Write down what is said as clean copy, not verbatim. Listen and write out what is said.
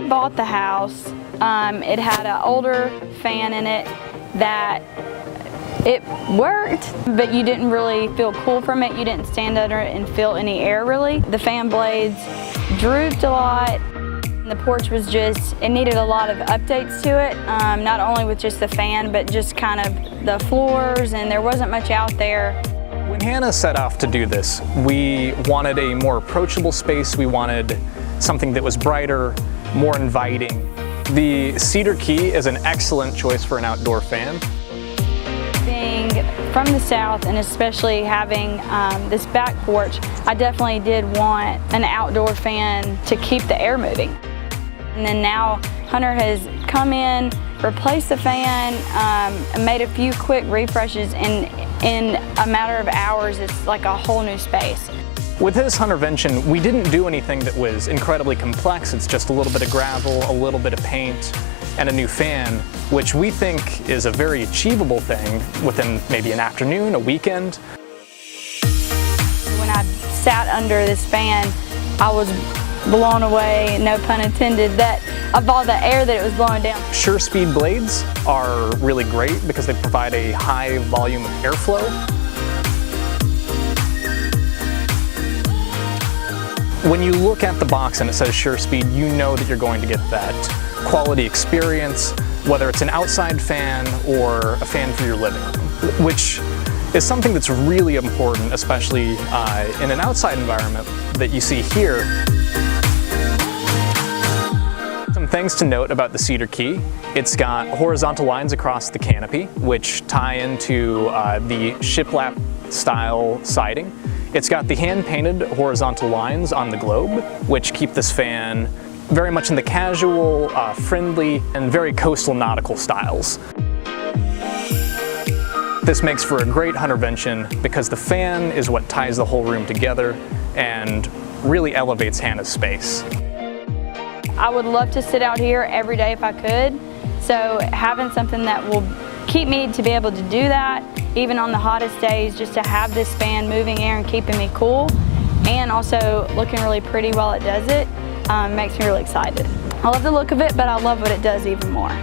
we bought the house, it had an older fan in it that it worked, but you didn't really feel cool from it. You didn't stand under it and feel any air really. The fan blades drooped a lot. The porch was just, it needed a lot of updates to it, not only with just the fan, but just kind of the floors, and there wasn't much out there. When Hannah set off to do this, we wanted a more approachable space. We wanted something that was brighter, more inviting. The Cedar Key is an excellent choice for an outdoor fan. Being from the south, and especially having this back porch, I definitely did want an outdoor fan to keep the air moving. And then now Hunter has come in, replaced the fan, and made a few quick refreshes, and in a matter of hours it's like a whole new space. With this Huntervention, we didn't do anything that was incredibly complex. It's just a little bit of gravel, a little bit of paint, and a new fan, which we think is a very achievable thing within maybe an afternoon, a weekend. When I sat under this fan, I was blown away, no pun intended, that of all the air that it was blowing down. SureSpeed blades are really great because they provide a high volume of airflow. When you look at the box and it says SureSpeed, you know that you're going to get that quality experience, whether it's an outside fan or a fan for your living room, which is something that's really important, especially in an outside environment that you see here. Some things to note about the Cedar Key: it's got horizontal lines across the canopy, which tie into the shiplap style siding. It's got the hand-painted horizontal lines on the globe, which keep this fan very much in the casual, friendly, and very coastal nautical styles. This makes for a great Huntervention because the fan is what ties the whole room together and really elevates Hannah's space. I would love to sit out here every day if I could, so having something that will keep me to be able to do that, even on the hottest days, just to have this fan moving air and keeping me cool, and also looking really pretty while it does it, makes me really excited. I love the look of it, but I love what it does even more.